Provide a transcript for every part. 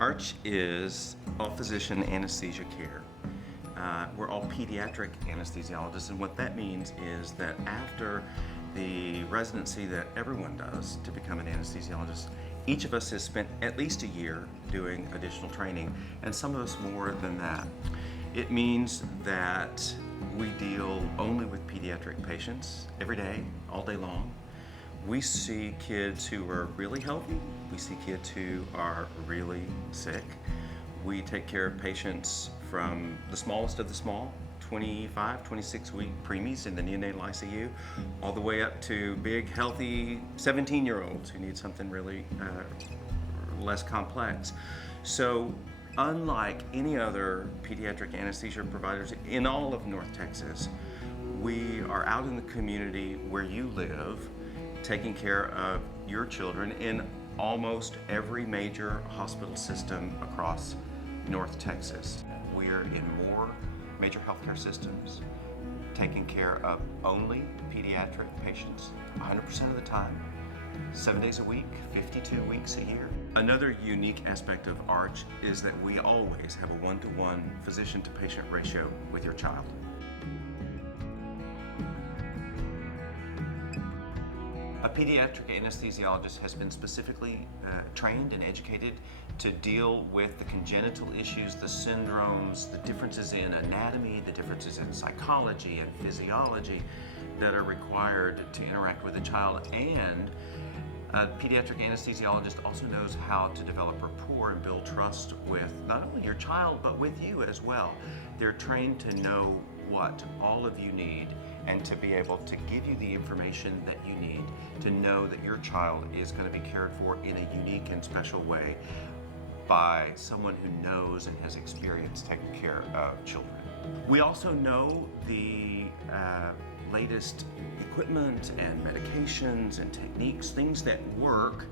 ARCH is all physician anesthesia care. We're all pediatric anesthesiologists, and what that means is that after the residency that everyone does to become an anesthesiologist, each of us has spent at least a year doing additional training, and some of us more than that. It means that we deal only with pediatric patients every day, all day long. We see kids who are really healthy. We see kids who are really sick. We take care of patients from the smallest of the small, 25, 26-week preemies in the neonatal ICU, all the way up to big, healthy 17-year-olds who need something really less complex. So unlike any other pediatric anesthesia providers in all of North Texas, we are out in the community where you live, taking care of your children in almost every major hospital system across North Texas. We are in more major healthcare systems, taking care of only pediatric patients 100% of the time, 7 days a week, 52 weeks a year. Another unique aspect of ARCH is that we always have a one-to-one physician-to-patient ratio with your child. A pediatric anesthesiologist has been specifically trained and educated to deal with the congenital issues, the syndromes, the differences in anatomy, the differences in psychology and physiology that are required to interact with a child. And a pediatric anesthesiologist also knows how to develop rapport and build trust with not only your child, but with you as well. They're trained to know what all of you need and to be able to give you the information that you need to know that your child is going to be cared for in a unique and special way by someone who knows and has experience taking care of children. We also know the latest equipment and medications and techniques, things that work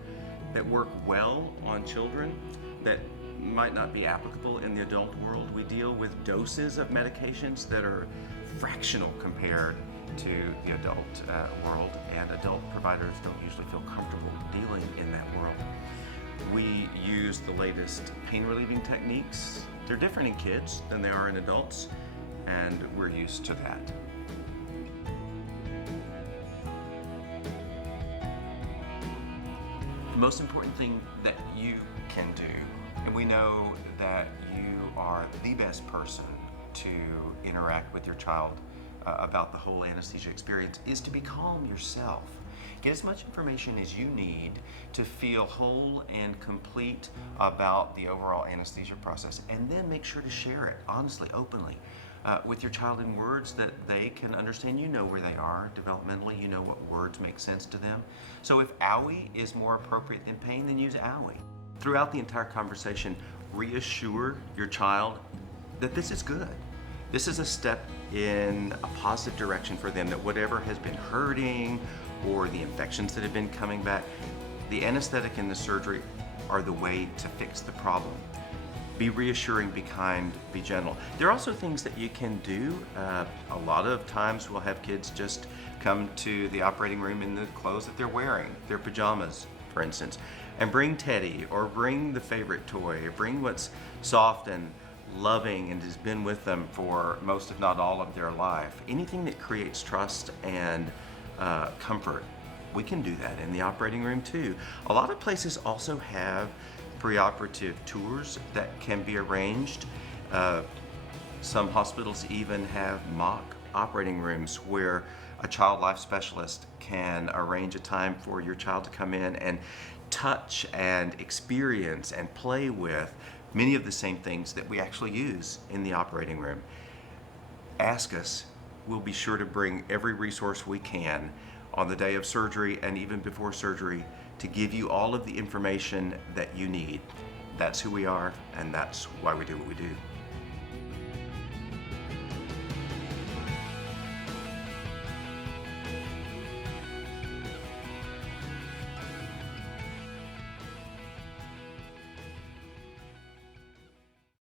well on children that might not be applicable in the adult world. We deal with doses of medications that are fractional compared to the adult world, and adult providers don't usually feel comfortable dealing in that world. We use the latest pain relieving techniques. They're different in kids than they are in adults, and we're used to that. The most important thing that you can do, and we know that you are the best person to interact with your child about the whole anesthesia experience, is to be calm yourself. Get as much information as you need to feel whole and complete about the overall anesthesia process, and then make sure to share it honestly, openly, with your child in words that they can understand. You know where they are developmentally, you know what words make sense to them. So if owie is more appropriate than pain, then use owie. Throughout the entire conversation, reassure your child that this is good. This is a step in a positive direction for them, that whatever has been hurting or the infections that have been coming back, the anesthetic and the surgery are the way to fix the problem. Be reassuring, be kind, be gentle. There are also things that you can do. A lot of times we'll have kids just come to the operating room in the clothes that they're wearing, their pajamas, for instance, and bring Teddy, or bring the favorite toy, or bring what's soft and loving and has been with them for most, if not all, of their life. Anything that creates trust and comfort, we can do that in the operating room too. A lot of places also have preoperative tours that can be arranged. Some hospitals even have mock operating rooms where a child life specialist can arrange a time for your child to come in and touch and experience and play with many of the same things that we actually use in the operating room. Ask us. We'll be sure to bring every resource we can on the day of surgery and even before surgery to give you all of the information that you need. That's who we are, and that's why we do what we do.